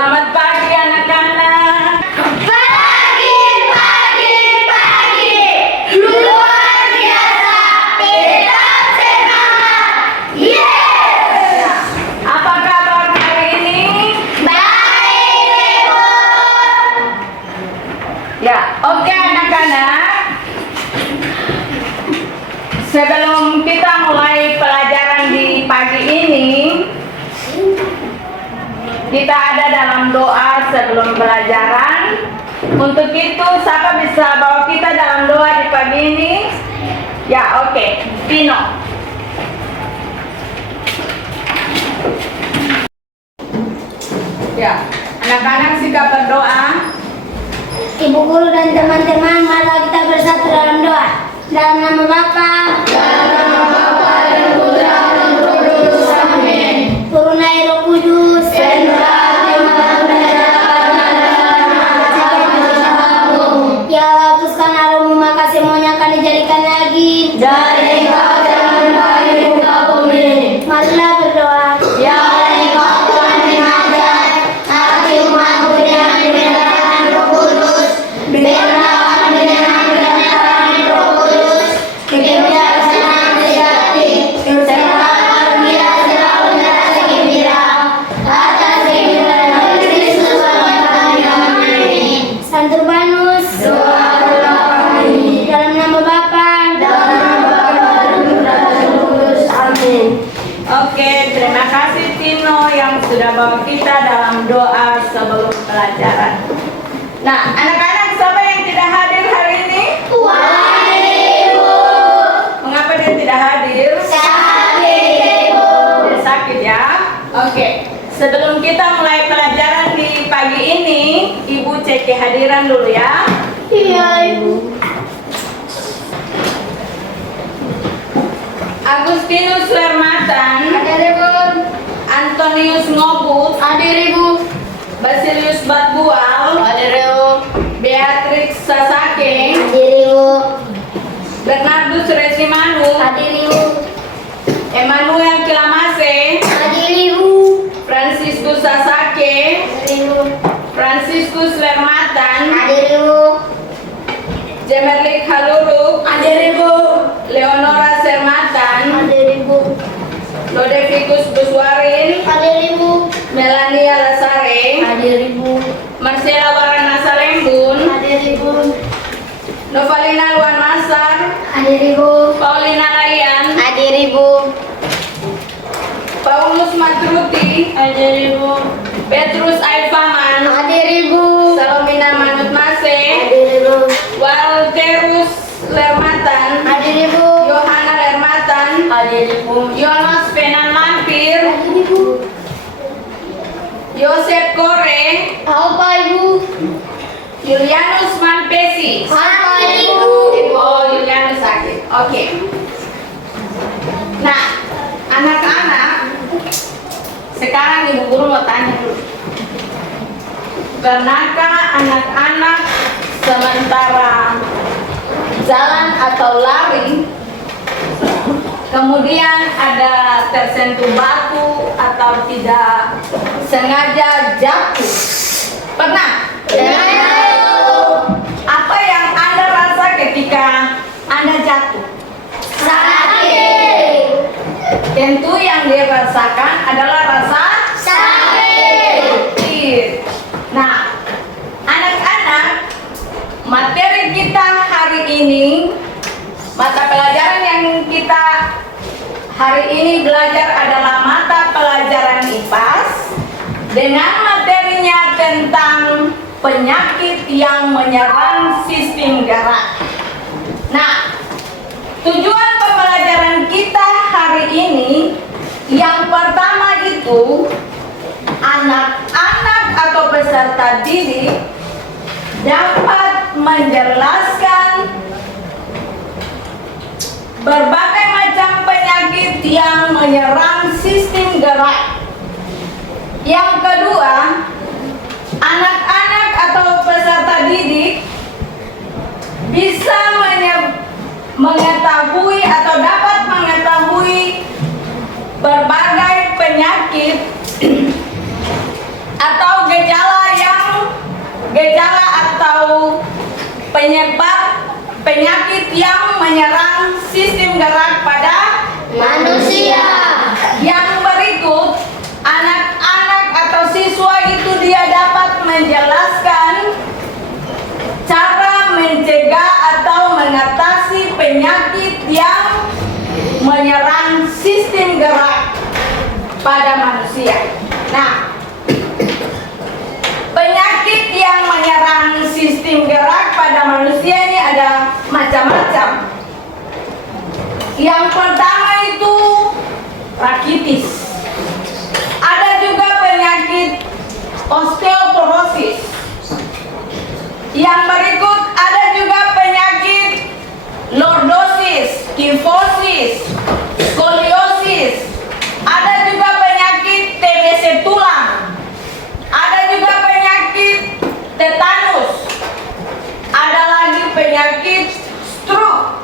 Selamat pagi anak-anak. Pagi, luar biasa, tetap semangat, yes! Apa kabar hari ini? Baik, Ibu. Ya, oke anak-anak. Sebelum kita mulai pelajaran di pagi ini, kita ada dalam doa sebelum pelajaran. Untuk itu, siapa bisa bawa kita dalam doa di pagi ini? Ya, oke. Pino. Ya, anak-anak sikap berdoa. Ibu guru dan teman-teman, mari kita bersatu dalam doa. Dalam nama Bapa, dan Putra, dan Roh Kudus. Amin. Turunai Roh Kudus, ya Allah, utuskan arahmu, maka semuanya akan dijadikan lagi dari Engkau jangan bagi muka bumi. Marilah berdoa. Ya Engkau Tuhan yang ajaib, hati umatmu dengan kebenaran Roh Kudus, biarlah dengan kebenaran Roh Kudus, kebijaksanaan sejati, serta karunia selalu merasa gembira atas kebenaran Kristus Bapa kami. Amin. Santurbanus, dalam nama Bapa, dan Putra, dan Roh Kudus. Amin. Oke, terima kasih Tino yang sudah bawa kita dalam doa sebelum pelajaran. Nah, anak-anak siapa yang tidak hadir hari ini? Tuhan Ibu, Mengapa dia tidak hadir? sakit Ibu. Dia sakit ya? Oke, sebelum kita mulai pelajaran di pagi ini, Ibu cek kehadiran dulu ya. Iya Ibu. Agustinus Lermatan, Hadir Ibu. Antonius Ngobut, Hadir Ibu. Basilius Batbual, Hadir Ibu. Beatrix Sasake, Hadir Ibu. Bernardus Resimanu, Hadir Ibu. Emmanuel Kilamase, Hadir Ibu. Franciscus Sasake, Hadir Ibu. Franciscus Lermatan, Hadir Ibu. Jemerlik Haluruk, Hadir Ibu. Leonora Sermatan, Hadir Ibu. Lodevikus Buswarin, Hadir Ibu. Melania Lasare, Hadir Ibu. Marcela Waranasa Lembun, Hadir Ibu. Novalina Luan Masar, Hadir Ibu. Paulina Layan, Hadir Ibu. Paulus Matruti, Hadir Ibu. Petrus Aifaman, Hadir Ibu. Salomina Manut Mase, Hadir Ibu. Walterus Lermatan, Hadir Ibu. Yohana Lermatan, Hadir Ibu. Yonos Penan Lampir, Hadir Ibu. Yosep Kore, Apa Ibu? Julianus Manpesi. Apa Ibu? Oh, Julianus sakit. Oke. Nah, anak-anak, sekarang Ibu Guru mau tanya dulu. Pernahkah anak-anak sementara jalan atau lari, kemudian ada tersentuh batu atau tidak sengaja jatuh? Pernah? Apa yang Anda rasa ketika Anda jatuh? Sakit. Tentu yang dirasakan adalah rasa Sakit. sakit. Nah, anak-anak, materi kita hari ini, mata pelajaran yang kita hari ini belajar adalah mata pelajaran IPAS dengan materinya tentang penyakit yang menyerang sistem gerak. Nah, tujuan pembelajaran kita hari ini yang pertama itu anak-anak atau peserta didik dapat menjelaskan berbagai macam penyakit yang menyerang sistem gerak. Yang kedua, anak-anak atau peserta didik bisa mengetahui atau dapat mengetahui berbagai penyakit atau gejala penyebab penyakit yang menyerang sistem gerak pada Manusia. Yang berikut, anak-anak atau siswa itu dia dapat menjelaskan cara mencegah atau mengatasi penyakit yang menyerang sistem gerak pada manusia. Nah, penyakit yang menyerang sistem gerak pada manusia ini ada macam-macam. Yang pertama itu rakitis. Ada juga penyakit osteoporosis. Yang berikut ada juga penyakit lordosis, kifosis, skoliosis. Ada juga penyakit TBC tulang. Ada juga penyakit tetanus. Ada lagi penyakit stroke.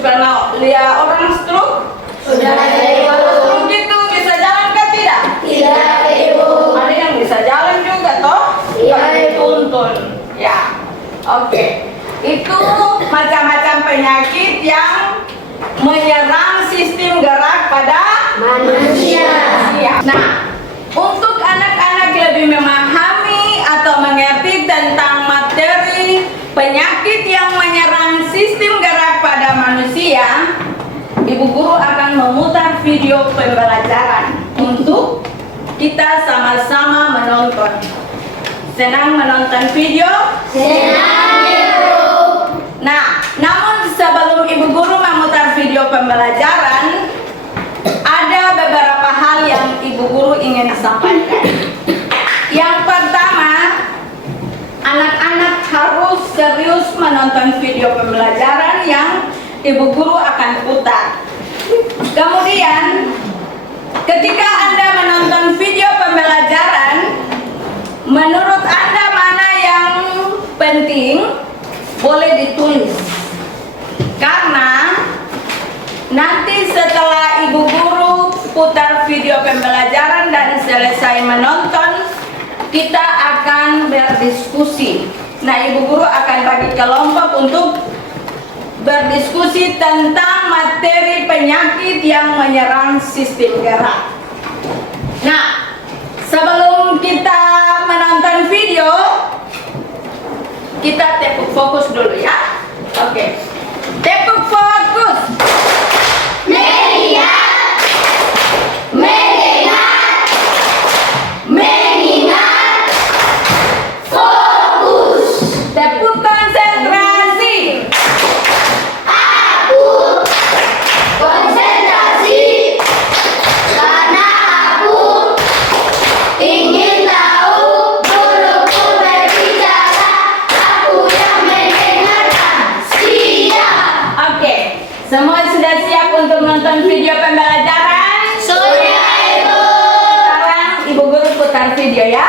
Pernah lihat orang stroke? Sudah ada, Ibu. Stroke itu bisa jalan ke tidak? Tidak, Ibu. Ada yang bisa jalan juga toh? Iya, Pakai Ibu. tuntun. Ya, oke. Itu macam-macam penyakit yang menyerang sistem gerak pada Manusia. manusia. Nah, untuk anak-anak lebih memahami atau mengerti tentang materi penyakit yang menyerang sistem gerak pada manusia, Ibu Guru akan memutar video pembelajaran untuk kita sama-sama menonton. Senang menonton video? Senang, Ibu. Nah, namun sebelum Ibu Guru memutar video pembelajaran, ada beberapa hal yang Ibu Guru ingin sampaikan. Yang pertama, anak-anak harus serius menonton video pembelajaran yang Ibu Guru akan putar. Kemudian, ketika Anda menonton video pembelajaran, menurut Anda mana yang penting, boleh ditulis. Karena nanti setelah Ibu Guru putar video pembelajaran dan selesai menonton, kita akan berdiskusi. Nah, Ibu Guru akan bagi kelompok untuk berdiskusi tentang materi penyakit yang menyerang sistem gerak. Nah, sebelum kita menonton video, kita tepuk fokus dulu ya. Oke. Tepuk fokus. Melihat, mendengar, mengingat, fokus. Tepuk konsentrasi. Aku konsentrasi karena aku ingin tahu guruku berbicara, aku yang mendengarkan. Siap. Oke. Semua sudah siap untuk nonton video pembelajaran? Sudah, Ibu. Sekarang Ibu Guru putar video ya.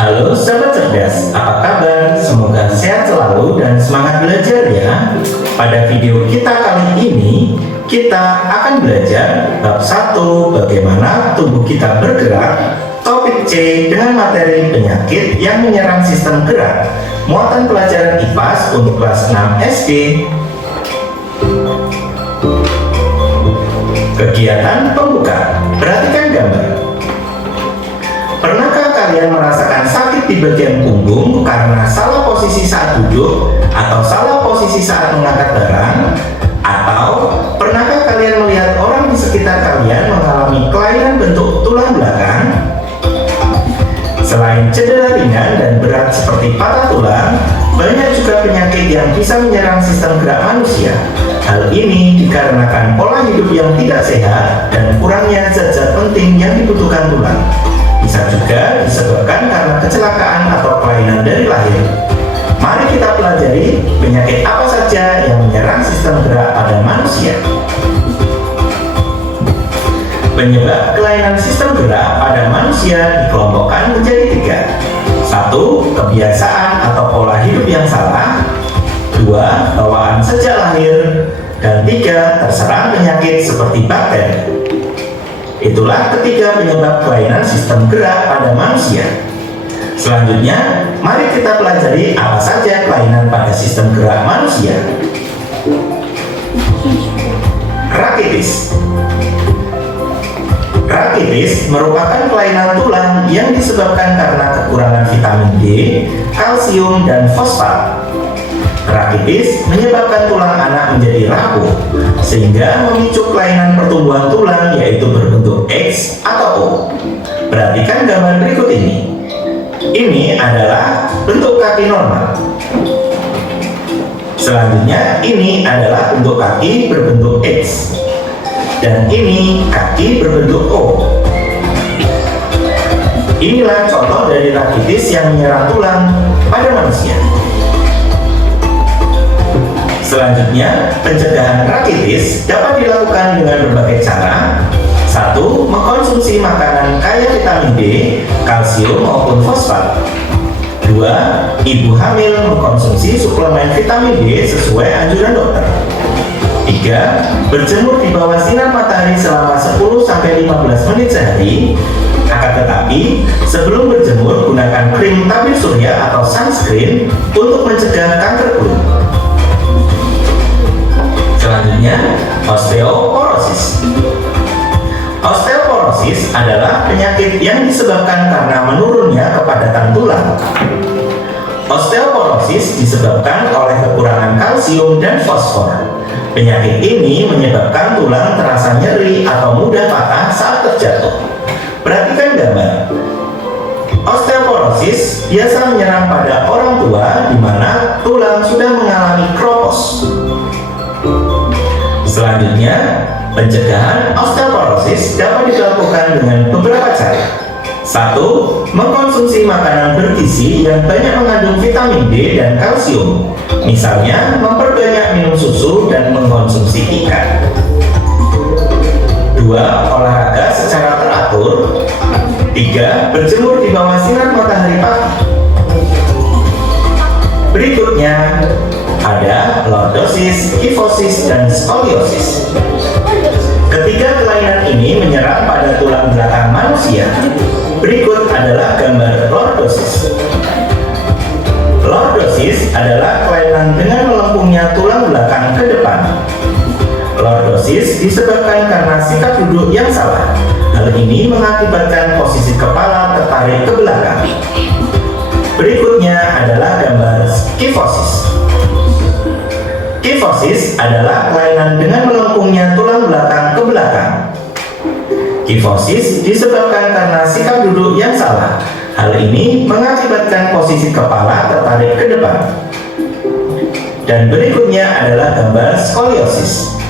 Halo sahabat cerdas, apa kabar? Semoga sehat selalu dan semangat belajar ya. Pada video kita kali ini, kita akan belajar bab 1 bagaimana tubuh kita bergerak, topik C dengan materi penyakit yang menyerang sistem gerak, muatan pelajaran IPAS untuk kelas 6 SD. Kegiatan pembuka, perhatikan gambar. Pernahkah kalian merasakan sakit di bagian punggung karena salah posisi saat duduk atau salah posisi saat mengangkat barang? Atau pernahkah kalian melihat orang di sekitar kalian mengalami kelainan bentuk tulang belakang? Selain cedera ringan dan berat seperti patah tulang, banyak juga penyakit yang bisa menyerang sistem gerak manusia. Hal ini dikarenakan pola hidup yang tidak sehat dan kurangnya zat-zat penting yang dibutuhkan tulang. Bisa juga disebabkan karena kecelakaan atau kelainan dari lahir. Mari kita penyakit apa saja yang menyerang sistem gerak pada manusia? Penyebab kelainan sistem gerak pada manusia dikelompokkan menjadi 3. 1. Kebiasaan atau pola hidup yang salah. 2. Bawaan sejak lahir. Dan 3. Terserang penyakit seperti bakteri. Itulah ketiga penyebab kelainan sistem gerak pada manusia. Selanjutnya, mari kita pelajari apa saja kelainan pada sistem gerak manusia. Rakitis. Rakitis merupakan kelainan tulang yang disebabkan karena kekurangan vitamin D, kalsium, dan fosfat. Rakitis menyebabkan tulang anak menjadi rapuh, sehingga memicu kelainan pertumbuhan tulang yaitu berbentuk X atau O. Perhatikan gambar berikut ini. Ini adalah bentuk kaki normal. Selanjutnya, ini adalah bentuk kaki berbentuk X. Dan ini kaki berbentuk O. Inilah contoh dari rakitis yang menyerang tulang pada manusia. Selanjutnya, pencegahan rakitis dapat dilakukan dengan berbagai cara. 1. Mengkonsumsi makanan kaya vitamin D, kalsium maupun fosfat. 2. Ibu hamil mengkonsumsi suplemen vitamin D sesuai anjuran dokter. 3. Berjemur di bawah sinar matahari selama 10-15 menit sehari. Akan tetapi, sebelum berjemur, gunakan krim tabir surya atau sunscreen untuk mencegah kanker kulit. Selanjutnya, osteoporosis. Osteoporosis adalah penyakit yang disebabkan karena menurunnya kepadatan tulang. Osteoporosis disebabkan oleh kekurangan kalsium dan fosfor. Penyakit ini menyebabkan tulang terasa nyeri atau mudah patah saat terjatuh. Perhatikan gambar. Osteoporosis biasa menyerang pada orang tua di mana tulang sudah mengalami kropos. Selanjutnya, pencegahan osteoporosis dapat dilakukan dengan beberapa cara. 1. Mengkonsumsi makanan bergizi yang banyak mengandung vitamin D dan kalsium. Misalnya, memperbanyak minum susu dan mengkonsumsi ikan. 2. Olahraga secara teratur. 3. Berjemur di bawah sinar matahari pagi. Berikutnya, ada lordosis, kifosis, dan skoliosis. Ketiga kelainan ini menyerang pada tulang belakang manusia. Berikut adalah gambar lordosis. Lordosis adalah kelainan dengan melengkungnya tulang belakang ke depan. Lordosis disebabkan karena sikap duduk yang salah. Hal ini mengakibatkan posisi kepala tertarik ke belakang. Berikutnya adalah gambar kifosis. Kifosis adalah kelainan dengan melengkungnya tulang belakang ke belakang. Kifosis disebabkan karena sikap duduk yang salah. Hal ini mengakibatkan posisi kepala tertarik ke depan. Dan berikutnya adalah gambar skoliosis.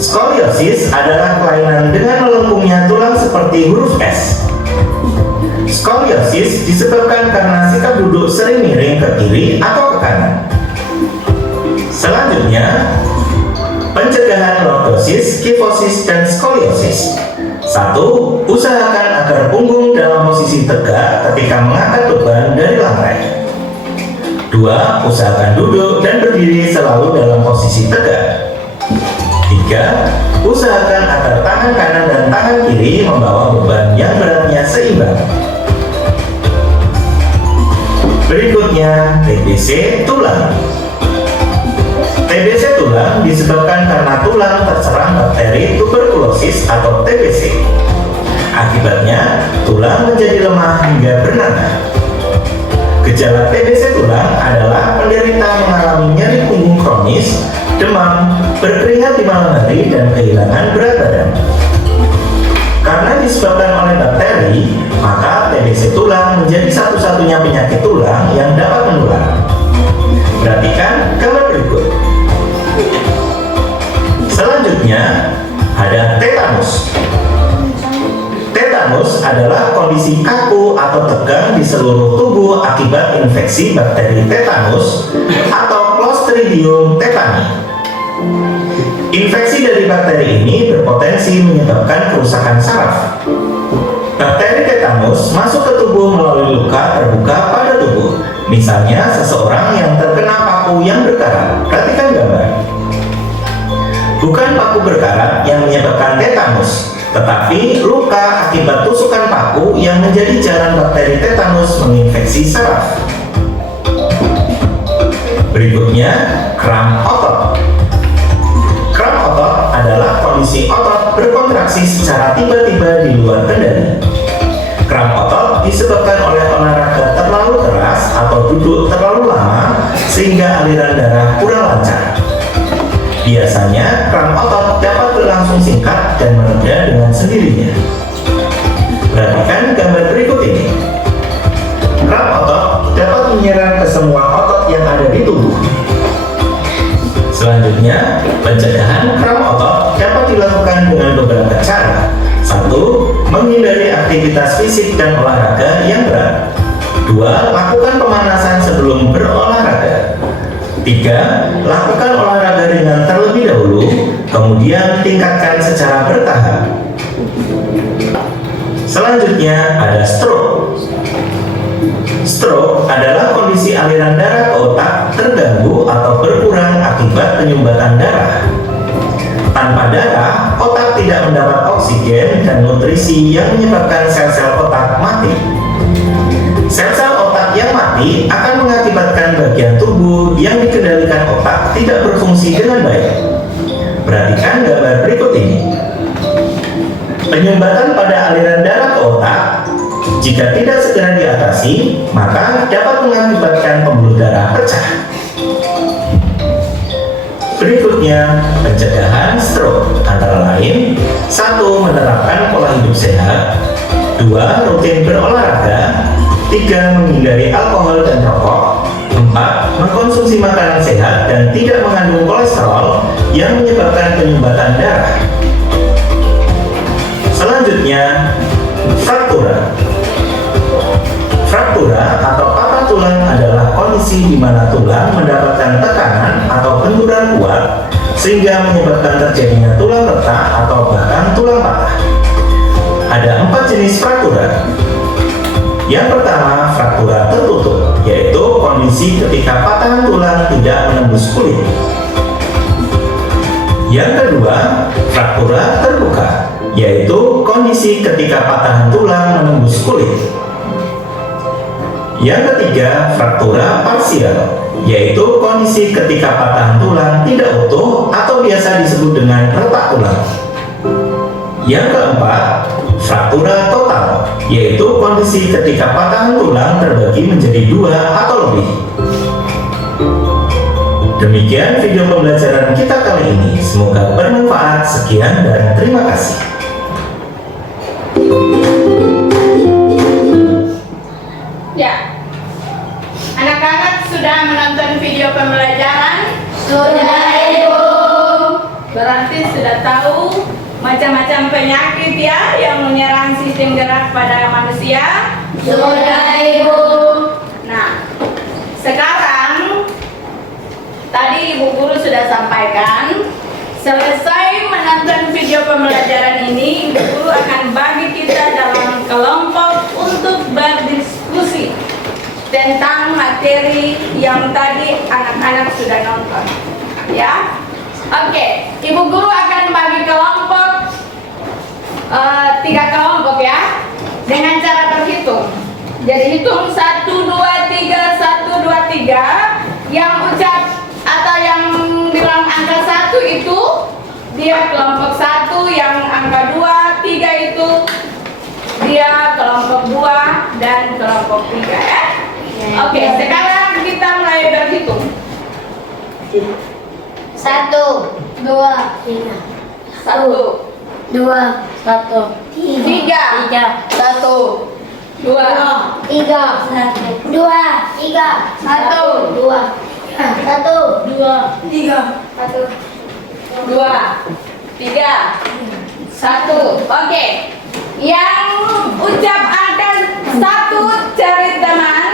Skoliosis adalah kelainan dengan melengkungnya tulang seperti huruf S. Skoliosis disebabkan karena sikap duduk sering miring ke kiri atau ke kanan. Selanjutnya, pencegahan lordosis, kifosis, dan skoliosis. 1. Usahakan agar punggung dalam posisi tegak ketika mengangkat beban dari lantai. 2. Usahakan duduk dan berdiri selalu dalam posisi tegak. 3. Usahakan agar tangan kanan dan tangan kiri membawa beban yang beratnya seimbang. Berikutnya, TBC tulang. TBC tulang disebabkan karena tulang terserang bakteri tuberkulosis atau TBC. Akibatnya, tulang menjadi lemah hingga bernanah. Gejala TBC tulang adalah penderita mengalami nyeri punggung kronis, demam, berkeringat di malam hari, dan kehilangan berat badan. Karena disebabkan oleh bakteri, maka TBC tulang menjadi satu-satunya penyakit tulang yang dapat menular. Perhatikan gambar berikut. Selanjutnya, ada tetanus. Tetanus tetanus adalah kondisi kaku atau tegang di seluruh tubuh akibat infeksi bakteri tetanus atau Clostridium tetani. Infeksi dari bakteri ini berpotensi menyebabkan kerusakan saraf. Bakteri tetanus masuk ke tubuh melalui luka terbuka pada tubuh. Misalnya seseorang yang terkena paku yang berkarat. Perhatikan gambar. Bukan paku berkarat yang menyebabkan tetanus, tetapi luka akibat tusukan paku yang menjadi jalan bakteri tetanus menginfeksi saraf. Berikutnya, kram otot. Kram otot adalah kondisi otot berkontraksi secara tiba-tiba di luar kendali. Kram otot disebabkan oleh olahraga terlalu keras atau duduk terlalu lama sehingga aliran darah kurang lancar. Biasanya, kram otot dapat berlangsung singkat dan mereda dengan sendirinya. Perhatikan gambar berikut ini. Kram otot dapat menyerang ke semua otot yang ada di tubuh. Selanjutnya, pencegahan kram otot dapat dilakukan dengan beberapa cara. 1. Menghindari aktivitas fisik dan olahraga yang berat. 2. Lakukan pemanasan sebelum berolahraga. 3. Lakukan olahraga ringan terlebih dahulu, kemudian tingkatkan secara bertahap. Selanjutnya ada stroke. Stroke adalah kondisi aliran darah ke otak terganggu atau berkurang akibat penyumbatan darah. Tanpa darah, otak tidak mendapat oksigen dan nutrisi yang menyebabkan sel-sel otak mati. Sel-sel otak yang mati akan mengakibatkan bagian tubuh yang dikendalikan otak tidak berfungsi dengan baik. Perhatikan gambar berikut ini. Penyumbatan pada aliran darah ke otak, jika tidak segera diatasi, maka dapat mengakibatkan pembuluh darah pecah. Berikutnya, pencegahan stroke antara lain 1. Menerapkan pola hidup sehat. 2. Rutin berolahraga. 3. Menghindari alkohol dan rokok. 4. Mengkonsumsi makanan sehat dan tidak mengandung kolesterol yang menyebabkan penyumbatan darah. Selanjutnya, fraktura. Fraktura atau patah tulang adalah kondisi di mana tulang mendapatkan tekanan atau benturan kuat sehingga menyebabkan terjadinya tulang retak atau bahkan tulang patah. Ada 4 jenis fraktura. Yang pertama, fraktura tertutup, yaitu kondisi ketika patahan tulang tidak menembus kulit. Yang kedua, fraktura terbuka, yaitu kondisi ketika patahan tulang menembus kulit. Yang ketiga, fraktura parsial, yaitu kondisi ketika patahan tulang tidak utuh atau biasa disebut dengan retak tulang. Yang keempat, fraktura total, yaitu kondisi ketika patahan tulang terbagi menjadi 2 atau lebih. Demikian video pembelajaran kita kali ini. Semoga bermanfaat. Sekian dan terima kasih. Ya, anak-anak sudah menonton video pembelajaran? Sudah, Ibu. Berarti sudah tahu macam-macam penyakit ya yang menyerang sistem gerak pada manusia? Sudah, Ibu. Nah, sekarang tadi Ibu Guru sudah sampaikan, selesai menonton video pembelajaran ini, Ibu Guru akan bagi kita dalam kelompok untuk berdiskusi tentang materi yang tadi anak-anak sudah nonton. Ya, oke. Ibu Guru akan bagi kelompok 3 kelompok ya, dengan cara berhitung. Jadi hitung 1, 2, 3, 1, 2, 3. Yang ucap atau yang bilang angka 1 itu dia kelompok 1, yang angka 2, 3 itu dia kelompok 2 dan kelompok 3 ya. Oke, sekarang kita mulai berhitung. 1, 2, 3. 1, 2, 1, 3, 1, 2, 3, 1, 2, 3, 1, 2, 1, 2, 3, 1, 2, 3, 1. Oke, Yang ucap angka 1 cari teman.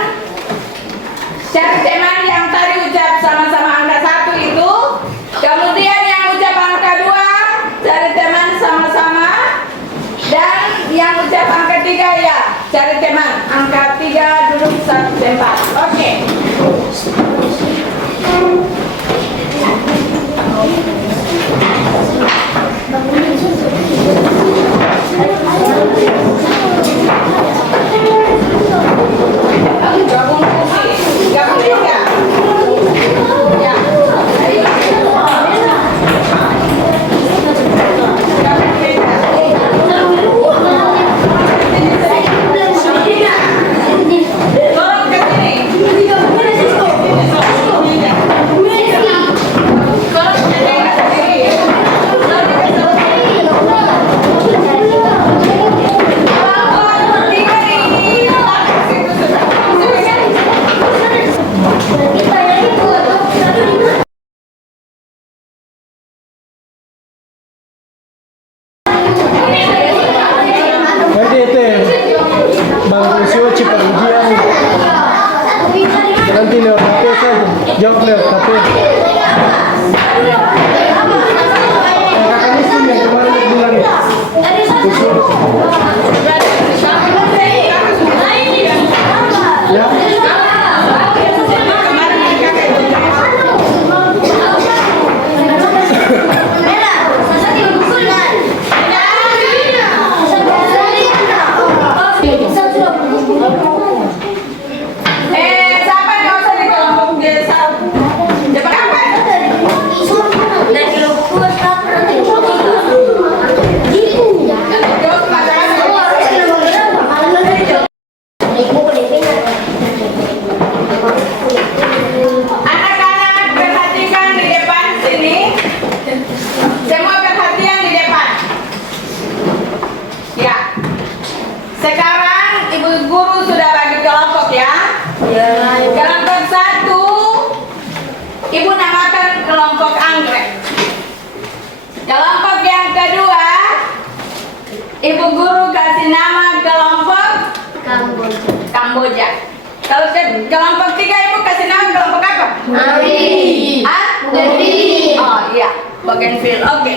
Cari teman yang tadi ucap sama-sama angka 1 itu. Kemudian yang ucap angka 2 cari teman sama-sama. Dan yang ucap angka 3 ya cari teman. Angka 3 duduk satu tempat. Oke. Gabung ya. Ya. Ayo. Gabung beda. Tolong ke sini. Bang Rusio cepat ujian. Nanti lewat HP saja. Jawab lewat HP. Kakaknya sih yang kemarin bilang. Ya. Siapa yang usah di kelompok desa? Cepat apa? Anak-anak perhatikan di depan sini. Semua perhatian di depan. Ya. Sekarang ibu guru sudah bagi kelompok ya. Kelompok 1 ibu namakan kelompok anggrek. Kelompok yang kedua ibu guru kasih nama kelompok Kamboja. Kalau kelompok 3 ibu kasih nama kelompok apa? Bougainville. Oh iya, Bougainville. Oke.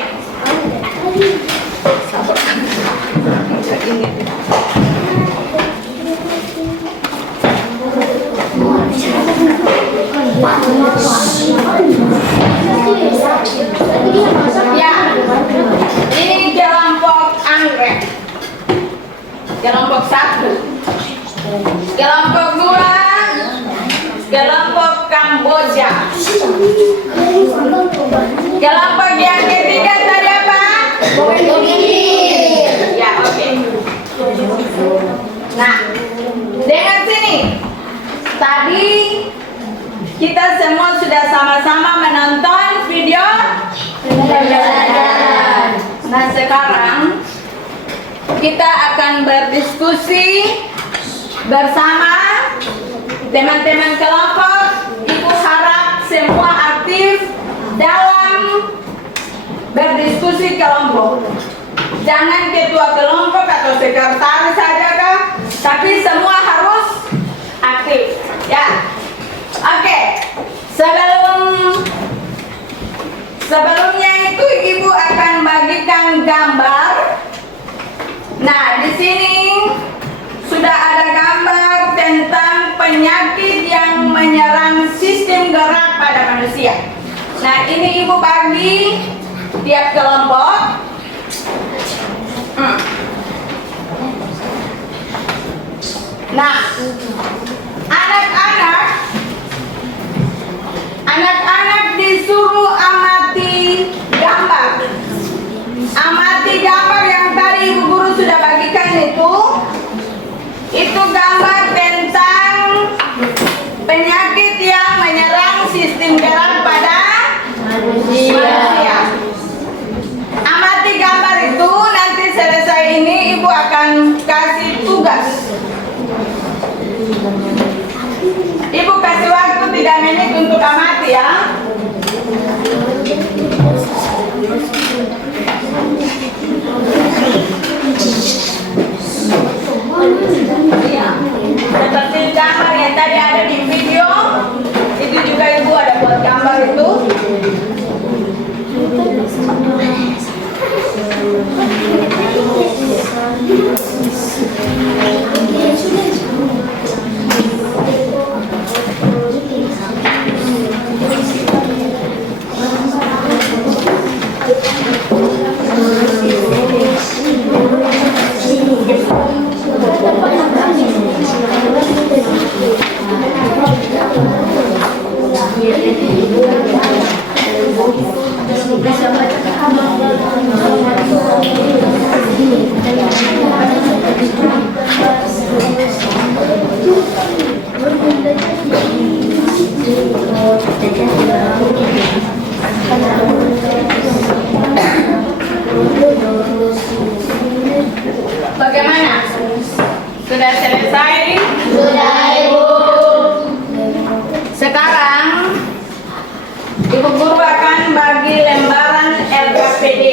Ya, ini kelompok anggrek. Kelompok 1. Kelompok 2. Kelompok Kamboja. Kelompok yang ketiga tadi apa? Ya, oke. Nah, dengar sini. Tadi kita semua sudah sama-sama menonton video pembelajaran. Nah, sekarang kita akan berdiskusi bersama teman-teman kelompok. Ibu harap semua aktif dalam berdiskusi kelompok. Jangan ketua kelompok atau sekretaris saja kah, tapi semua harus aktif. Ya. Oke. Sebelumnya itu ibu akan bagikan gambar. Nah, di sini sudah ada gambar tentang penyakit yang menyerang sistem gerak pada manusia. Nah, ini ibu bagi tiap kelompok. Nah, anak-anak disuruh amati gambar. Amati gambar yang tadi ibu guru sudah bagikan itu. Itu gambar tentang penyakit yang menyerang sistem gerak pada manusia. Amati gambar itu, nanti selesai ini ibu akan kasih tugas. Ibu kasih waktu 3 menit untuk amati ya. Sudah selesai? Sudah, Ibu. Sekarang Ibu Guru akan bagi lembaran LKPD.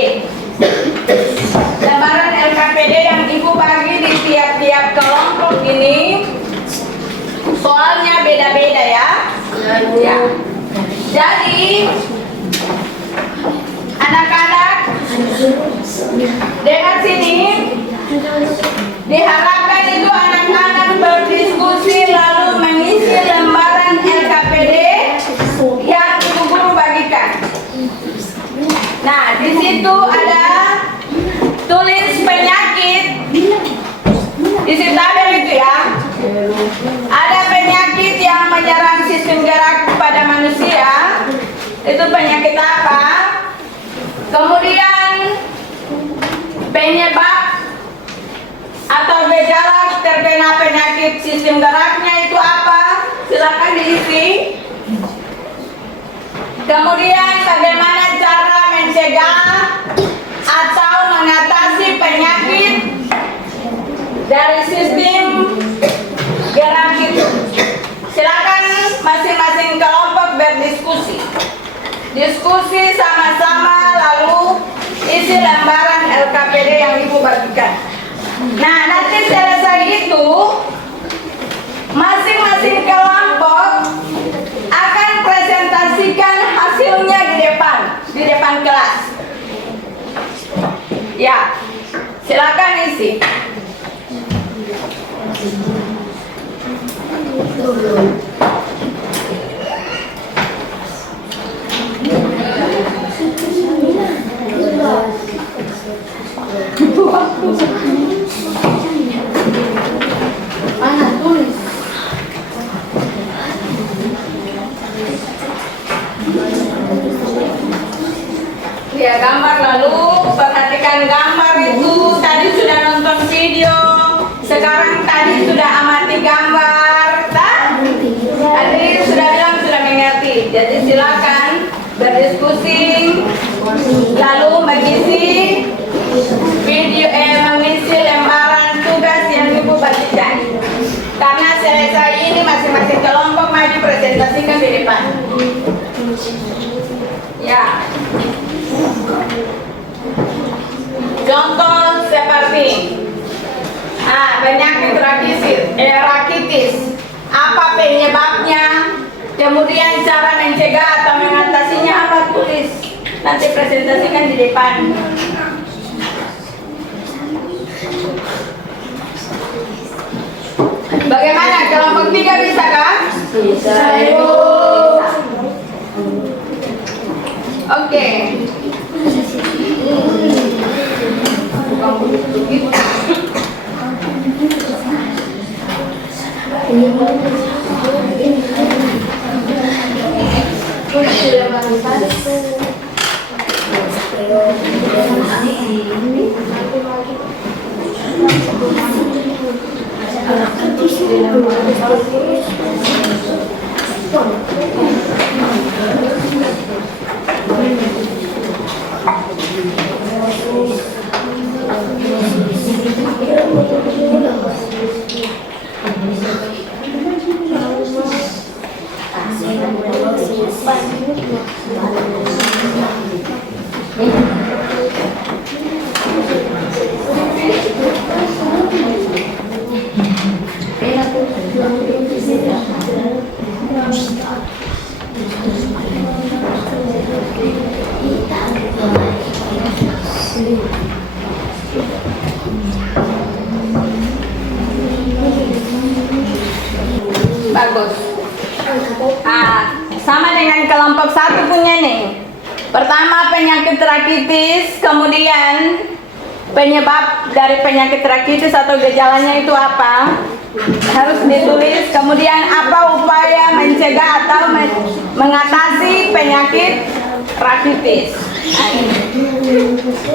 Lembaran LKPD yang Ibu bagi di tiap-tiap kelompok ini soalnya beda-beda ya. Ya. Jadi anak-anak dengar sini, diharapkan itu anak-anak berdiskusi lalu mengisi lembaran LKPD yang Ibu Guru bagikan. Nah, di situ ada tulis penyakit. Di situ ada itu ya. Ada penyakit yang menyerang sistem gerak pada manusia. Itu penyakit apa? Kemudian penyebab atau gejala terkena penyakit sistem geraknya itu apa? Silakan diisi. Kemudian bagaimana cara mencegah atau mengatasi penyakit dari sistem gerak itu. Silakan masing-masing kelompok berdiskusi. Diskusi sama-sama lalu isi lembaran LKPD yang Ibu bagikan. Nah, nanti selesai itu masing-masing kelompok akan presentasikan hasilnya di depan kelas. Ya, silakan isi. Mana tulis? Ya, gambar lalu perhatikan gambar itu. Tadi sudah nonton video, sekarang tadi sudah amati gambar, tak? Tadi sudah bilang sudah mengerti. Jadi silakan berdiskusi lalu mengisi video mengisi lembaran tugas yang Ibu bagikan. Karena selesai ini masing-masing kelompok maju presentasikan di depan. Ya. Contoh seperti penyakit rakitis. Apa penyebabnya? Kemudian cara mencegah atau mengatasinya apa, tulis. Nanti presentasikan di depan. Bagaimana? Kelompok 3 bisa kan? Bisa, Ibu. Oke. Bagus. Sama dengan kelompok 1 punya nih. Pertama penyakit rakitis, kemudian penyebab dari penyakit rakitis atau gejalanya itu apa? Harus ditulis. Kemudian apa upaya mencegah atau mengatasi penyakit rakitis.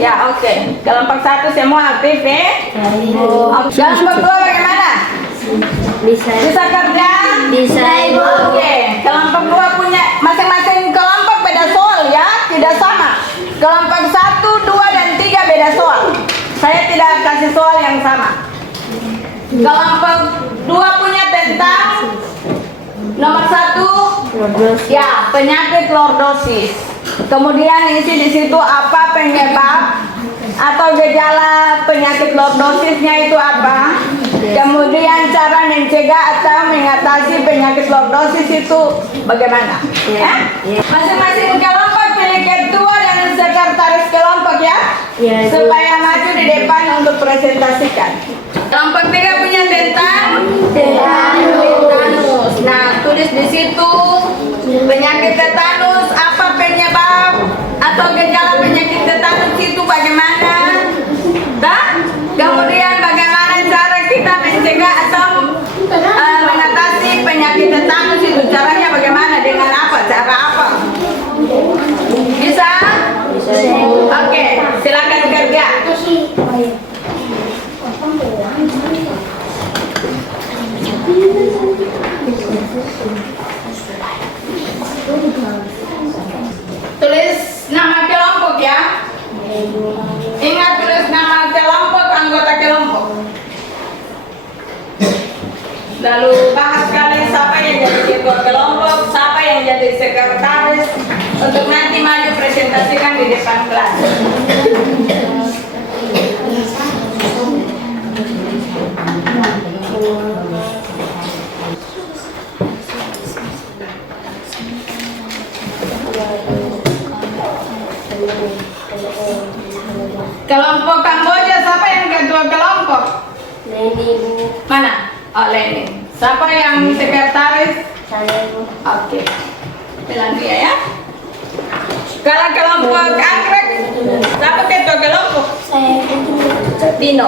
Ya, oke. Kelompok 1 semua aktif ya. Kelompok 2 bagaimana? Bisa kerja? Bisa, Ibu. Oke. Kelompok 2 punya masing-masing kelompok beda soal ya, tidak sama. Kelompok 1, 2, dan 3 beda soal. Saya tidak kasih soal yang sama. Kelompok 2 punya tentang nomor 1 ya penyakit lordosis. Kemudian isi di situ apa penyebab atau gejala penyakit lordosisnya itu apa. Kemudian cara mencegah atau mengatasi penyakit lordosis itu bagaimana? Masing-masing kelompok pilih ketua dan sekretaris kelompok ya, supaya maju di depan untuk presentasikan. Kelompok 3 punya tentang tetanus. Nah, tulis di situ penyakit tetanus, apa penyebab atau gejala penyakit tetanus itu bagaimana? Kemudian bagaimana cara kita mencegah atau mengatasi penyakit tetanus itu, caranya bagaimana, dengan apa, cara apa? Bisa? Oke, silakan kerja. Tulis nama kelompok ya. Ingat, tulis nama kelompok, anggota kelompok. Lalu bahas kalian siapa yang jadi ketua kelompok, siapa yang jadi sekretaris, untuk nanti maju presentasikan di depan kelas. Kelompok Kamboja, siapa yang ketua kelompok? Leni, Bu. Mana? Oh, Leni. Siapa yang sekretaris? Saya, Bu. Oke. Bilang dia ya. Kalau kelompok anggrek, siapa ketua kelompok? Saya, Bu. Dino.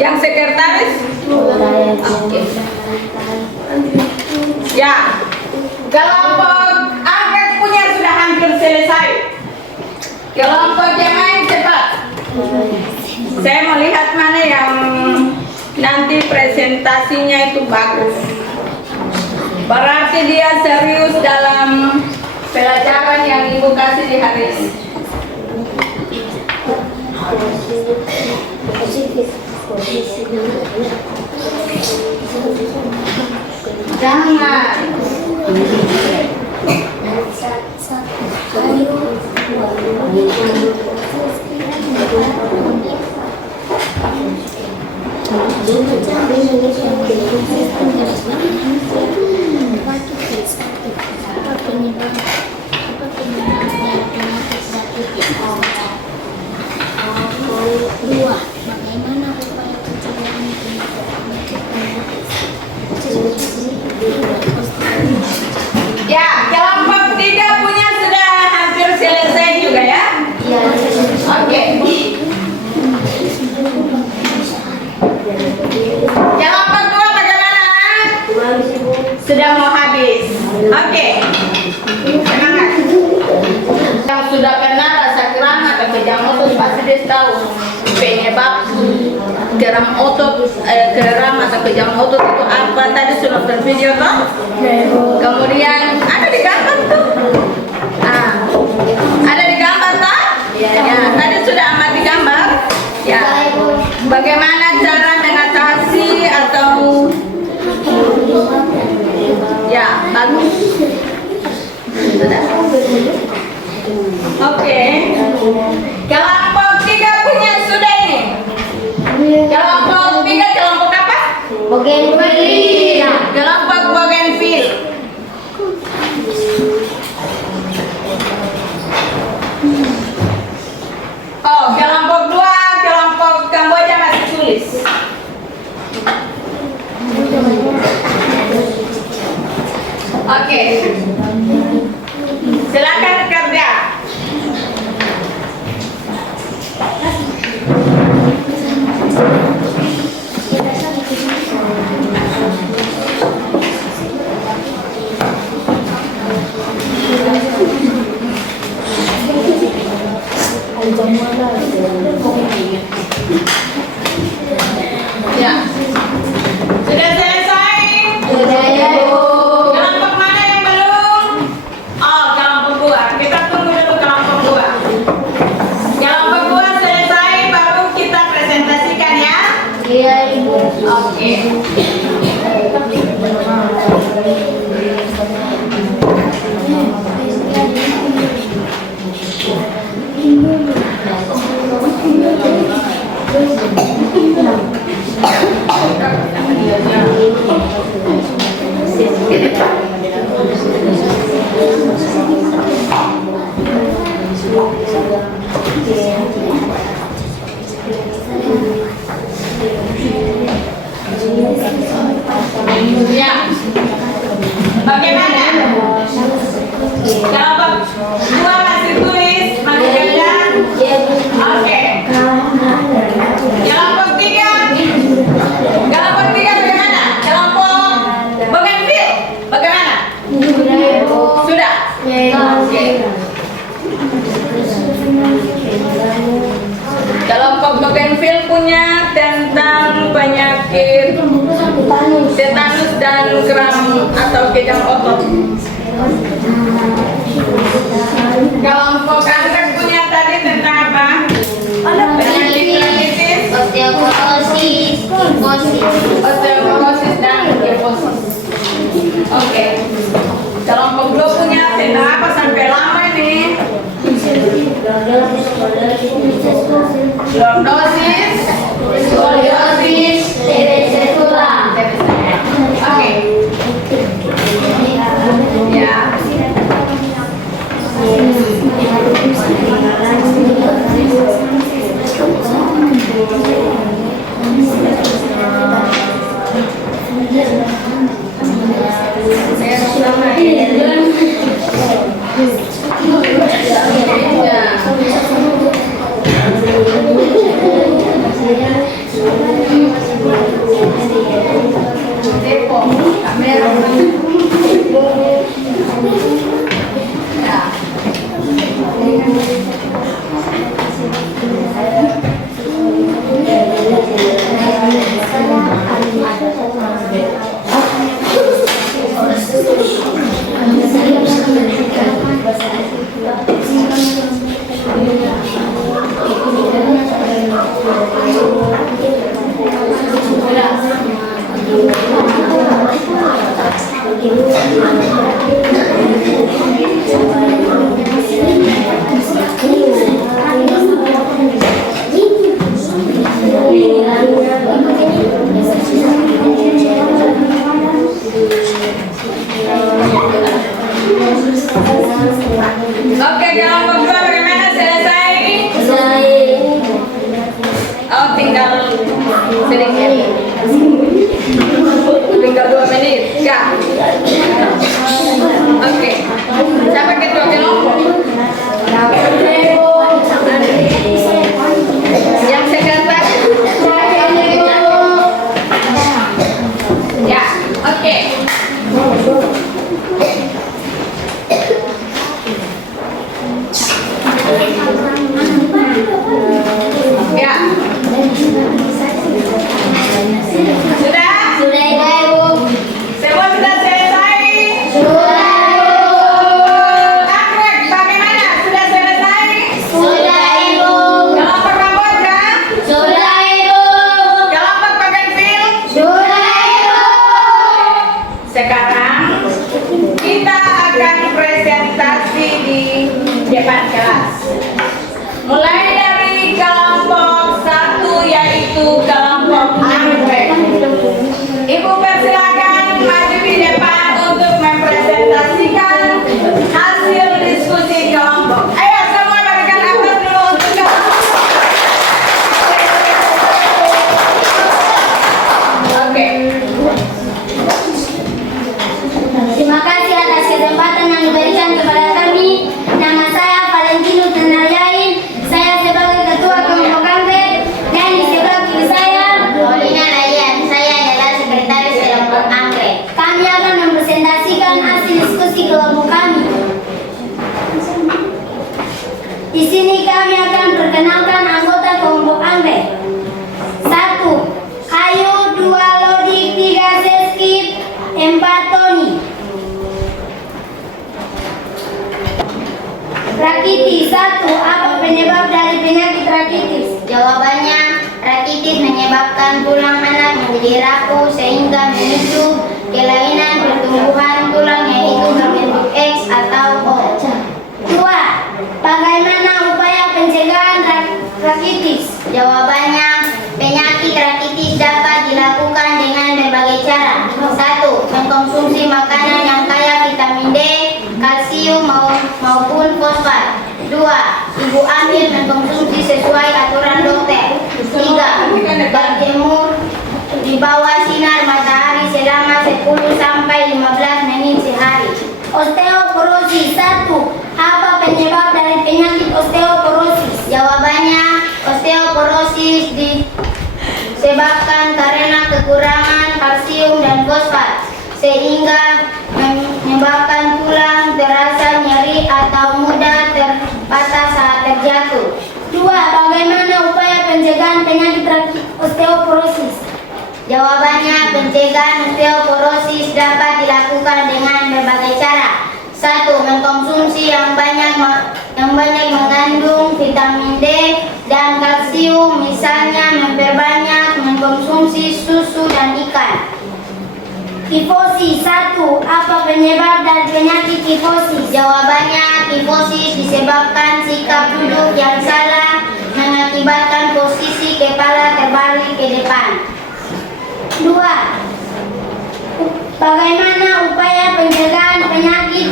Yang sekretaris? Saya, Bu. Oke. Ya. Kelompok anggrek punya sudah hampir selesai. Kelompok yang lain cepat. Saya mau lihat mana yang nanti presentasinya itu bagus. Berarti dia serius dalam pelajaran yang Ibu kasih di hari ini. Jangan. Bagaimana upaya pencegahan Ya, kelompok 3 punya sudah hampir selesai juga ya. Oke. Kelompok 2 bagaimana? Sudah mau habis. Oke. Semangat. Yang sudah pernah rasa kram atau kejang otot pasti dia tahu penyebab kram otot, kram atau kejang otot itu apa. Tadi sudah nonton video toh? Kemudian ada di gambar tuh. Ada di gambar toh? Ya, tadi sudah amati gambar. Ya. Bagaimana cara mengatasi atau ya, bagus. Sudah. Oke. Kelompok 3 punya sudah ini. Kelompok 3 kelompok apa? Bougainville. Kelompok Bougainville. Oh, kelompok 2 kelompok Kamboja masih tulis. Oke. Silakan kerja. Ya. Sudah selesai? Sudah ya, Bu. Kelompok mana yang belum? Oh, kelompok 2. Kita tunggu dulu kelompok 2. Kelompok 2 selesai, baru kita presentasikan ya. Iya, Ibu. Ya. Bagaimana? Kelompok 2 masih tulis, masih kerja. Oke. Kelompok 3. Kelompok 3 bagaimana? Kelompok Bougainville bagaimana? Sudah. Oke. Kelompok Bougainville punya tentang penyakit tetanus dan kram atau kejang otot. Kelompok Anggrek punya tadi tentang apa? Penyakit kronitis, osteoporosis dan kifosis. Oke. Kelompok 2 punya tentang apa sampai lama ini? Lordosis, skoliosis, TBC tulang. Oke. Ya. Oke, kelompok 2 bagaimana? Selesai? Oh, tinggal sedikit. Tinggal 2 menit. Ya. Oke. Siapa ketua kelompok? Yang sekretaris? Ya. Oke. Ya. Sudah? Sudah, Ibu. Semua sudah selesai? Sudah, Ibu. Anggrek, bagaimana? Sudah selesai? Sudah, Ibu. Kelompok Kamboja? Sudah, Ibu. Kelompok Bougainville? Sudah, Ibu. Sekarang kita akan presentasi di depan kelas. Mulai dari kelompok 1 yaitu kelompok Anggrek. Ibu persilakan maju di depan untuk mempresentasikan hasil diskusi kelompok. Ayo semua berikan aplaus dulu untuk kelompok. Oke. Terima kasih atas kesempatan yang diberikan kepada kami. Nama saya Valentino Tenang. sehingga memicu kelainan pertumbuhan tulang yaitu berbentuk X atau O. 2. Bagaimana upaya pencegahan rakitis? Jawabannya, penyakit rakitis dapat dilakukan dengan berbagai cara. 1. Mengkonsumsi makanan yang kaya vitamin D, kalsium maupun fosfat. 2. Ibu hamil mengkonsumsi sesuai aturan dokter. 3. Berjemur di bawah sinar matahari selama 10 sampai 15 menit sehari. Osteoporosis. 1. Apa penyebab dari penyakit osteoporosis? Jawabannya, osteoporosis disebabkan karena kekurangan kalsium dan fosfat sehingga menyebabkan tulang terasa nyeri atau mudah terpatah saat terjatuh. 2. Bagaimana upaya pencegahan penyakit osteoporosis? Jawabannya, pencegahan osteoporosis dapat dilakukan dengan berbagai cara. 1. Mengkonsumsi yang banyak mengandung vitamin D dan kalsium, misalnya memperbanyak mengkonsumsi susu dan ikan. Kifosis. 1. Apa penyebab dari penyakit kifosis? Jawabannya, kifosis disebabkan sikap duduk yang salah mengakibatkan posisi kepala terbalik ke depan. 2. Bagaimana upaya pencegahan penyakit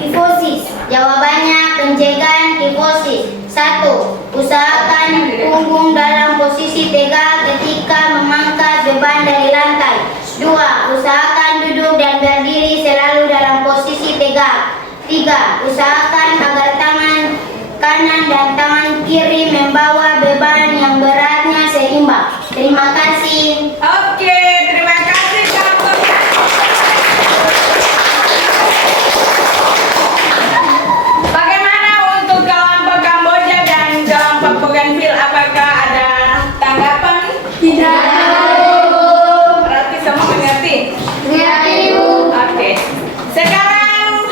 kifosis? Jawabannya, pencegahan kifosis. 1. Usahakan punggung dalam posisi tegak ketika mengangkat beban dari lantai. 2. Usahakan duduk dan berdiri selalu dalam posisi tegak. 3. Usahakan agar tangan kanan dan tangan kiri membawa beban yang beratnya seimbang. Terima kasih. Oke, terima kasih Kamboja. Bagaimana untuk kelompok Kamboja dan kelompok Bougainville? Apakah ada tanggapan? Tidak. Berarti semua mengerti? Mengerti. Oke. Sekarang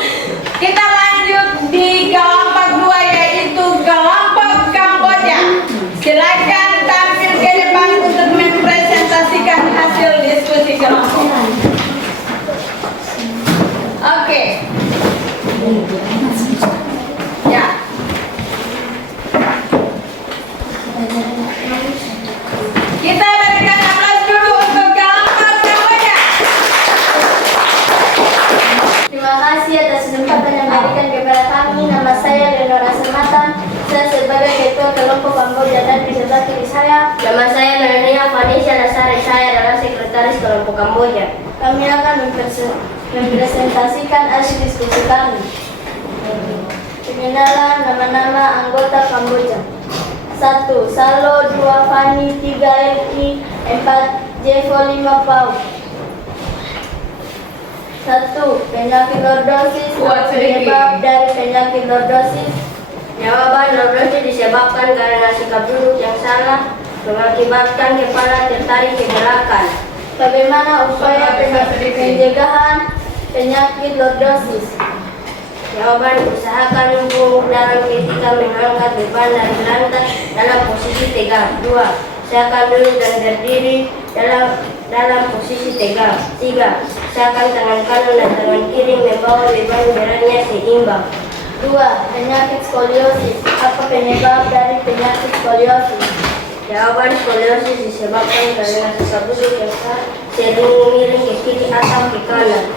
kita lanjut di kelompok 2, yaitu kelompok Kamboja. Silakan tampil ke depan untuk mempresentasikan hasil diskusi kelompok. Oke. Ya. Kita berikan aplaus dulu untuk kelompok Kamboja. Terima kasih atas kesempatan yang diberikan kepada kami. Nama saya Leonora Sematan. Saya sebagai ketua kelompok Kamboja dan beserta kiri saya. Nama saya Melania Vanessa Nasari. Saya adalah sekretaris kelompok Kamboja. Kami akan mempresentasikan hasil diskusi kami. Pengenalan nama-nama anggota Kamboja. 1. Salo, 2. Fani, 3. Eki, 4. Jevo, 5. Pau. 1. Penyakit lordosis. Kuat sedikit. Penyebab dari penyakit lordosis. Jawaban, lordosis disebabkan karena sikap duduk yang salah mengakibatkan kepala tertarik ke belakang. Bagaimana upaya pencegahan penyakit lordosis? Jawaban, usahakan punggung dalam ketika mengangkat beban dari lantai dalam posisi tegak. 2. Usahakan duduk dan berdiri dalam posisi tegak. 3. Usahakan tangan kanan dan tangan kiri membawa beban beratnya seimbang. 2. Penyakit skoliosis. Apa penyebab dari penyakit skoliosis? Jawaban, skoliosis disebabkan karena sikap duduk yang sering miring ke kiri atau ke kanan.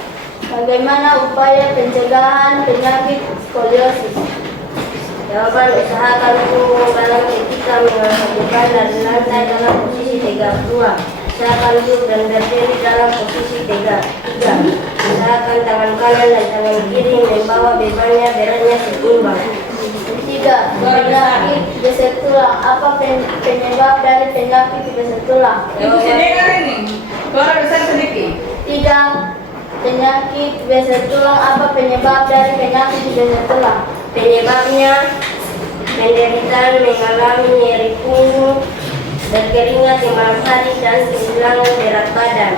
Bagaimana upaya pencegahan penyakit skoliosis? Jawaban, usahakan punggung dalam ketika mengangkat beban dari lantai dalam posisi tegak. 2. Usahakan duduk dan berdiri dalam posisi tegak. 3. Usahakan tangan kanan dan tangan kiri membawa bebannya beratnya seimbang. 3. Penyakit geser tulang. Apa penyebab dari penyakit geser tulang? Ibu dengar ini. Suara besar sedikit. 3. Penyakit geser tulang. Apa penyebab dari penyakit geser tulang? Penyebabnya penderitaan mengalami nyeri punggung, berkeringat di malam hari, dan kehilangan berat badan.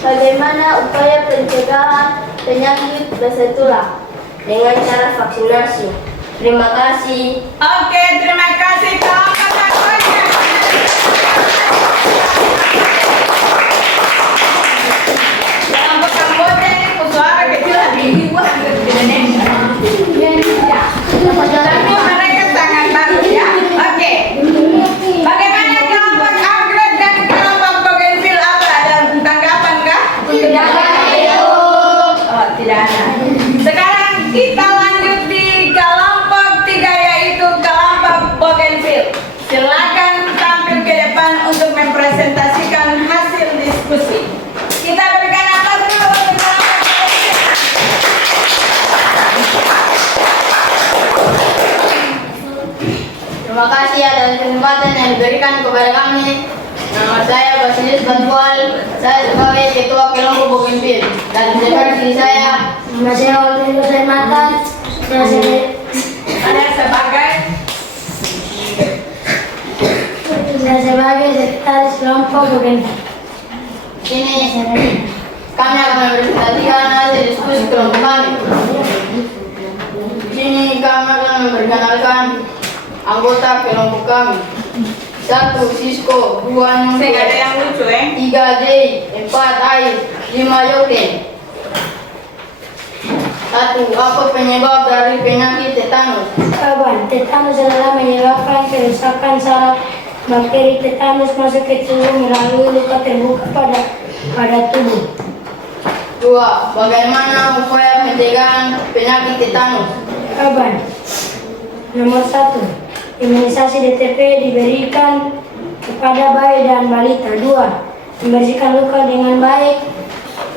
Bagaimana upaya pencegahan penyakit geser tulang? Dengan cara vaksinasi. Terima kasih. Oke, terima kasih kelompok Kamboja. berikan kepada kami. Nama saya Basilis Bantual. Saya sebagai Ketua Kelompok Pemimpin. Dan menjadi sini saya Nama saya Oleh Hussein Matan. Saya sebagai sekretaris kelompok Pemimpin. ini kami akan mempresentasikan hasil diskusi kelompok kami. Sini kami akan memperkenalkan anggota kelompok kami. 1. Sisko, 2. Nunggu, Ada yang lucu 3. J, 4. Ais, 5. Yoten. 1. Apa penyebab dari penyakit tetanus? Kawan, tetanus adalah menyebabkan kerusakan saraf. Bakteri tetanus masuk ke tubuh melalui luka terbuka pada tubuh. 2. Bagaimana upaya pencegahan penyakit tetanus? Kawan, nomor 1. Imunisasi DTP diberikan kepada bayi dan balita. 2. Membersihkan luka dengan baik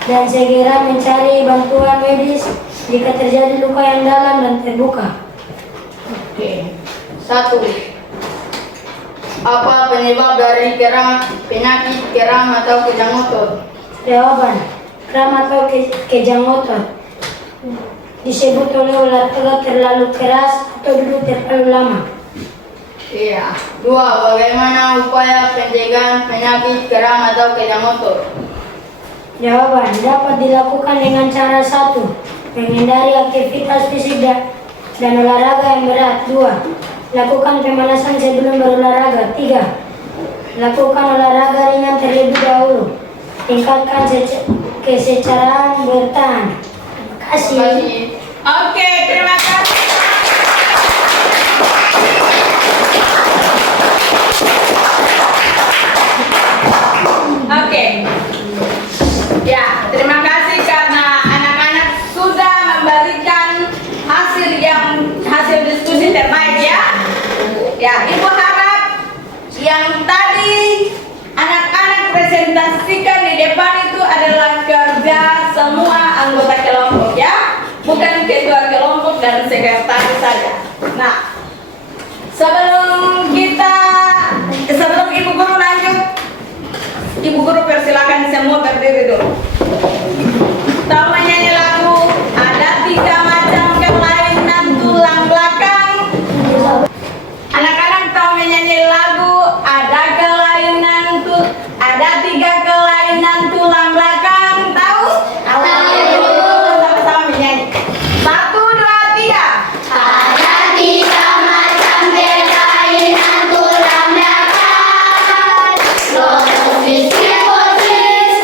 dan segera mencari bantuan medis jika terjadi luka yang dalam dan terbuka. Oke. 1. Apa penyebab dari penyakit kram atau kejang otot? Jawaban, kram atau kejang otot disebut oleh olahraga terlalu keras atau duduk terlalu lama. Iya. 2. Bagaimana upaya pencegahan penyakit kram atau kejang otot? Jawaban, dapat dilakukan dengan cara 1. Menghindari aktivitas fisik dan olahraga yang berat. 2. Lakukan pemanasan sebelum berolahraga. 3. Lakukan olahraga ringan terlebih dahulu. Tingkatkan kesecaraan bertahan. Terima kasih. Oke, terima kasih. Oke. Ya, terima kasih karena anak-anak sudah memberikan hasil diskusi terbaik ya. Ya, Ibu harap yang tadi anak-anak presentasikan di depan itu adalah kerja semua anggota kelompok ya, bukan ketua kelompok dan sekretaris saja. Nah, sebelum Ibu Guru lanjut, Ibu Guru persilakan semua berdiri dulu. Tahu menyanyi lagu Ada Tiga Macam Kelainan Tulang Belakang? Anak-anak tahu menyanyi lagu Ada Tiga Kelainan Tulang Belakang? Tahu? Sama-sama menyanyi. 1, 2, 3. Ada 3 macam kelainan tulang belakang. Lordosis, kifosis,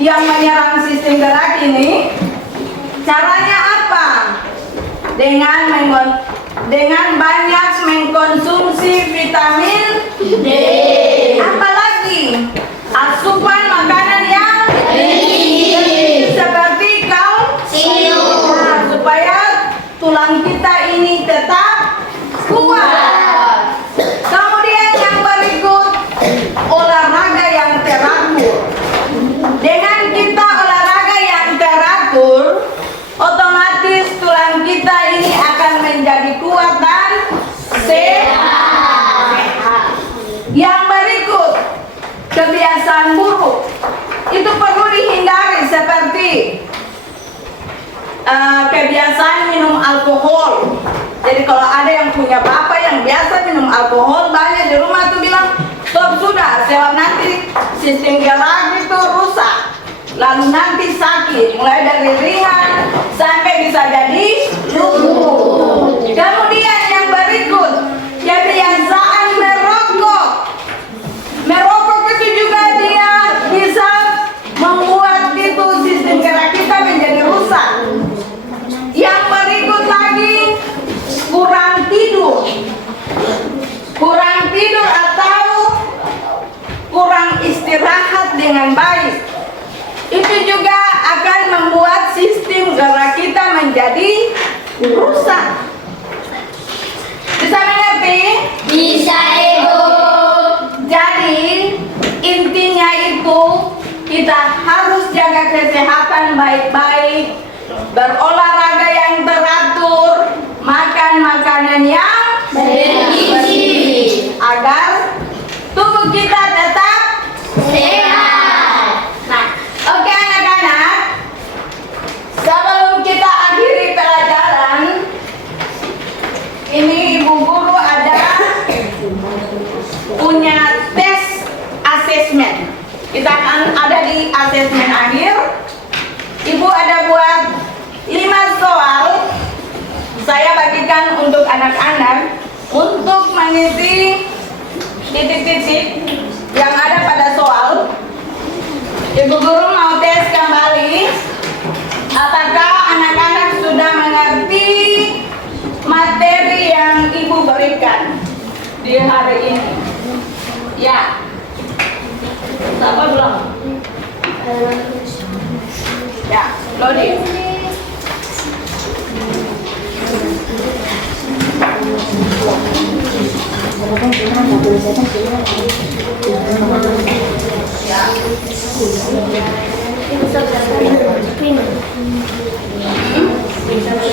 yang menyerang sistem gerak ini. Caranya apa? Dengan banyak mengkonsumsi vitamin D. Apalagi asupan makanan yang tinggi seperti kalsium. Nah, supaya tulang kita ini tetap kuat. Kemudian yang berikut, olahraga yang teratur. Dengan kita olahraga yang teratur, otomatis tulang kita ini akan menjadi kuat dan sehat. Yang berikut, kebiasaan buruk itu perlu dihindari, seperti kebiasaan minum alkohol. Jadi kalau ada yang punya bapak yang biasa minum alkohol banyak di rumah tuh bilang, stop sudah, sebab nanti sistem gerak itu rusak, lalu nanti sakit, mulai dari ringan sampai bisa jadi lumpuh. Kemudian yang berikut, kebiasaan merokok. Merokok itu juga dia bisa membuat itu sistem gerak kita menjadi rusak. Yang berikut lagi, kurang tidur. Kurang tidur atau kurang istirahat dengan baik, itu juga akan membuat sistem gerak kita menjadi rusak. Bisa mengerti? Bisa, Ibu. Jadi intinya itu kita harus jaga kesehatan baik-baik, berolahraga yang teratur, makan makanan yang bergizi agar tubuh kita tetap Sehat. Nah, oke anak-anak, sebelum kita akhiri pelajaran ini, ibu guru ada punya tes asesmen. Kita akan ada di asesmen akhir. Ibu ada buat 5 soal. Saya bagikan untuk anak-anak untuk mengisi titik-titik yang ada pada soal. Ibu guru mau tes kembali, apakah anak-anak sudah mengerti materi yang ibu berikan di hari ini? Ya. Siapa belum? Ya, Lodi.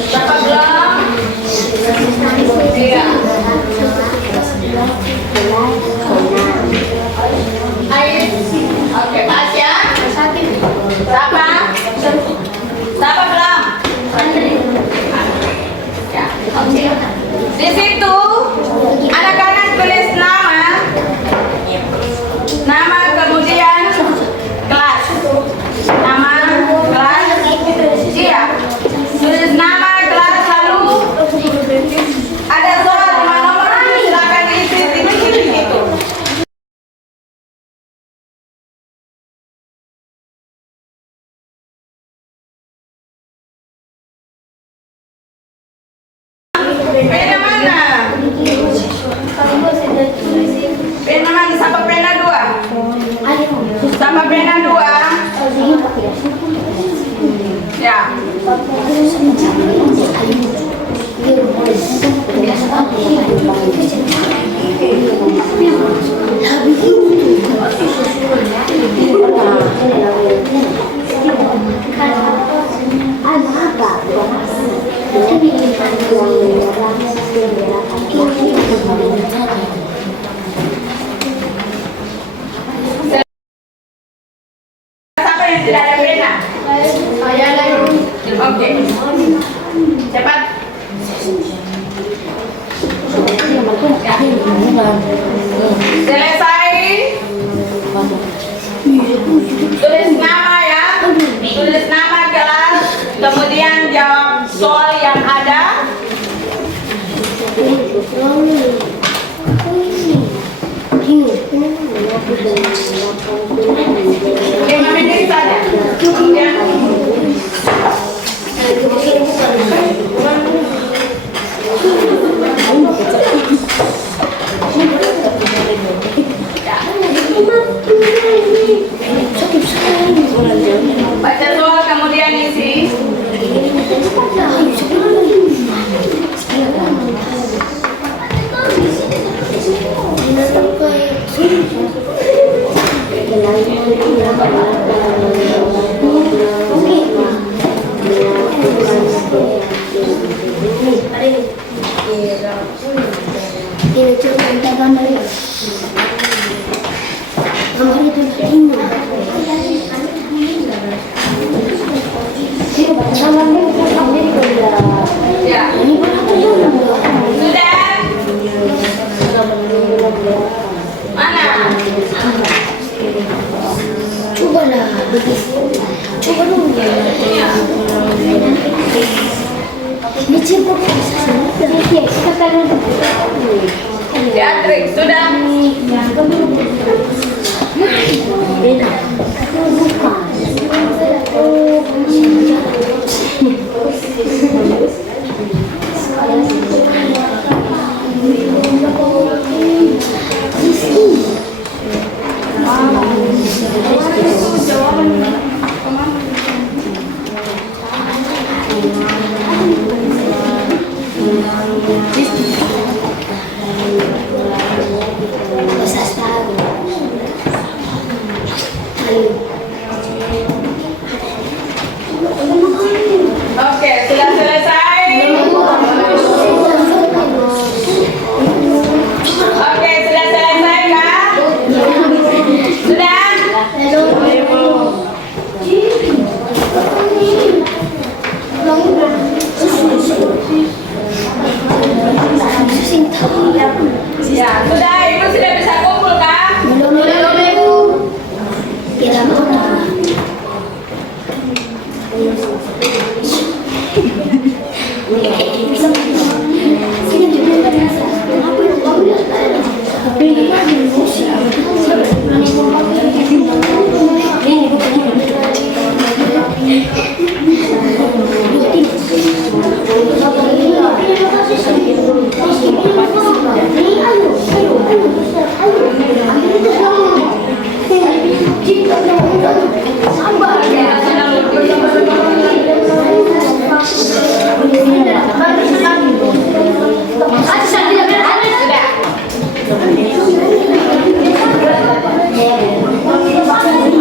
Siapa belum? Iya. Oke, Mas ya. Siapa? Siapa belum? Ya, oke. Di situ anak-anak tulis nama kemudian kelas, nama kelas, iya. Tulis nama kelas, lalu ada soal 5 nomor, silakan isi titik-titik itu. Pena mana? Pena mana? Sama pena 2. Sama pena 2. Ya. Siapa yang tidak ada pena? Oke. Cepat. Selesai. Tulis nama ya. Tulis nama kelas. Kemudian jawab soal yang ada. 5 menit saja. Baca soal kemudian isi. Ya. Sudah. Mana? Cobalah, coba dulu. Ini ciput. Beatrix, sudah. Oke, sudah selesai. Oke, sudah selesai kak? Sudah? Ya, sudah. Ibu sudah bisa kumpul kak? Tidak mau.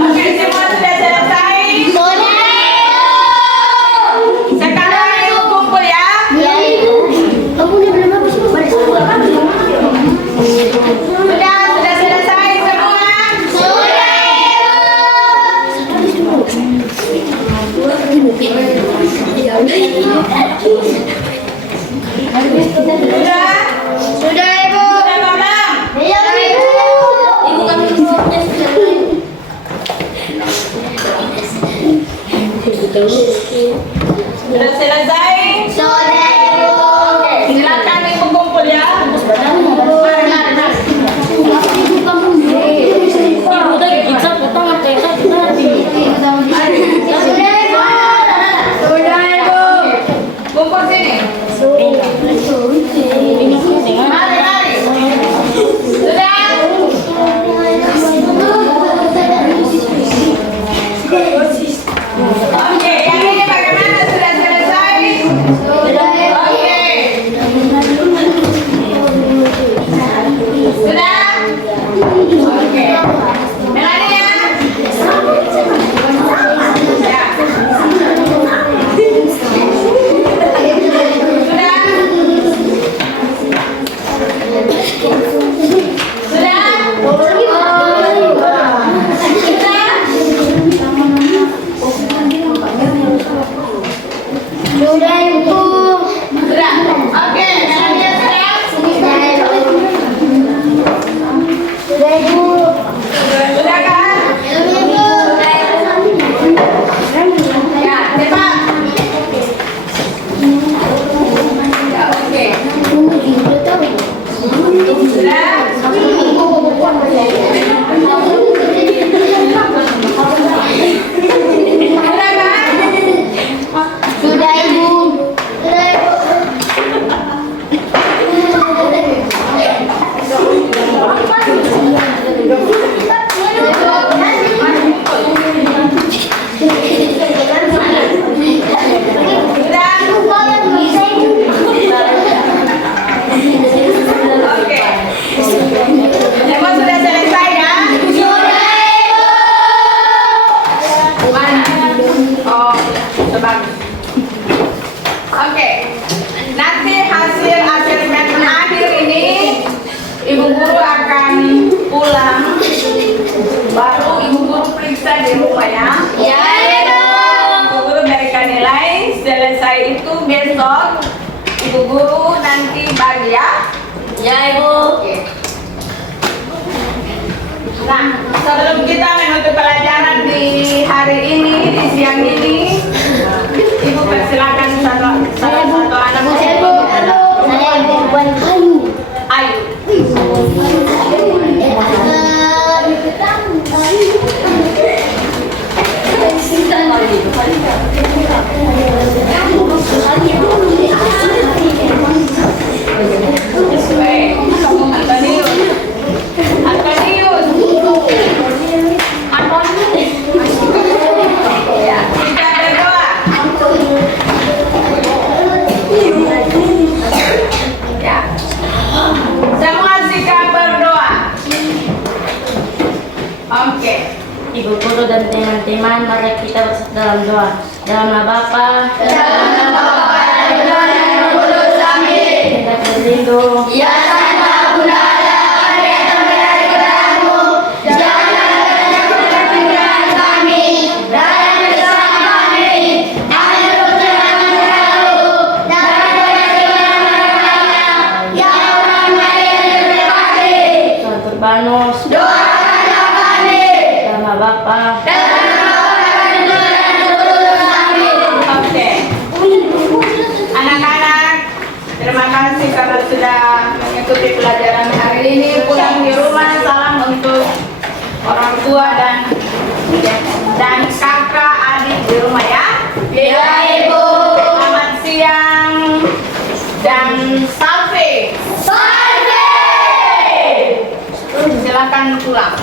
Oke, semua sudah selesai. Sekarang ibu kumpul ya. Sudah selesai semua. Sudah? Sudah ibu. Sudah Bambang? Iya ibu. Ibu kami Sudah selesai? sudah ibu. Oke, silakan ibu kumpul ya. Mari. Kumpul sini. Mari. Sudah? Oke, yang ini bagaimana? Sudah selesai? Sudah bagus. Oke, nanti hasil asesmen akhir ini ibu guru akan pulang, baru ibu guru periksa di rumah ya. Ya, Ibu. Ibu guru berikan nilai, selesai itu besok ibu guru nanti bagi ya. Ya, Ibu. Oke. Nah, sebelum kita menutup pelajaran di hari ini, di siang ini, ibu persilakan salah satu anak Saya Ibu. Saya Ibu Puan Ayu. Ayu. Antonius. Antonius. Ya, kita berdoa. Ya. Semua sikap berdoa. Oke. Ibu guru dan teman-teman, mari kita bersatu dalam doa. Dalam nama Bapa, Dalam nama Bapa dan Putra dan Roh Kudus. Amin. kita berlindung. Ya Santa Bunda Allah, kami dari kepadamu. Janganlah kemuliaan kami dan bersama kami. Amin. Berjalan selalu dan berjalan ya orang Maria terberkati. Tuhan Turbanus, Doakanlah kami. dalam nama Bapa, Dalam nama Bapa dan Putra dan Roh Kudus. Amin. Oke. Anak-anak, terima kasih karena sudah mengikuti pelajaran hari ini. Pulang di rumah, salam untuk orang tua dan kakak adik di rumah ya. Ya Ibu. Selamat siang dan salve. Salve. Silakan pulang.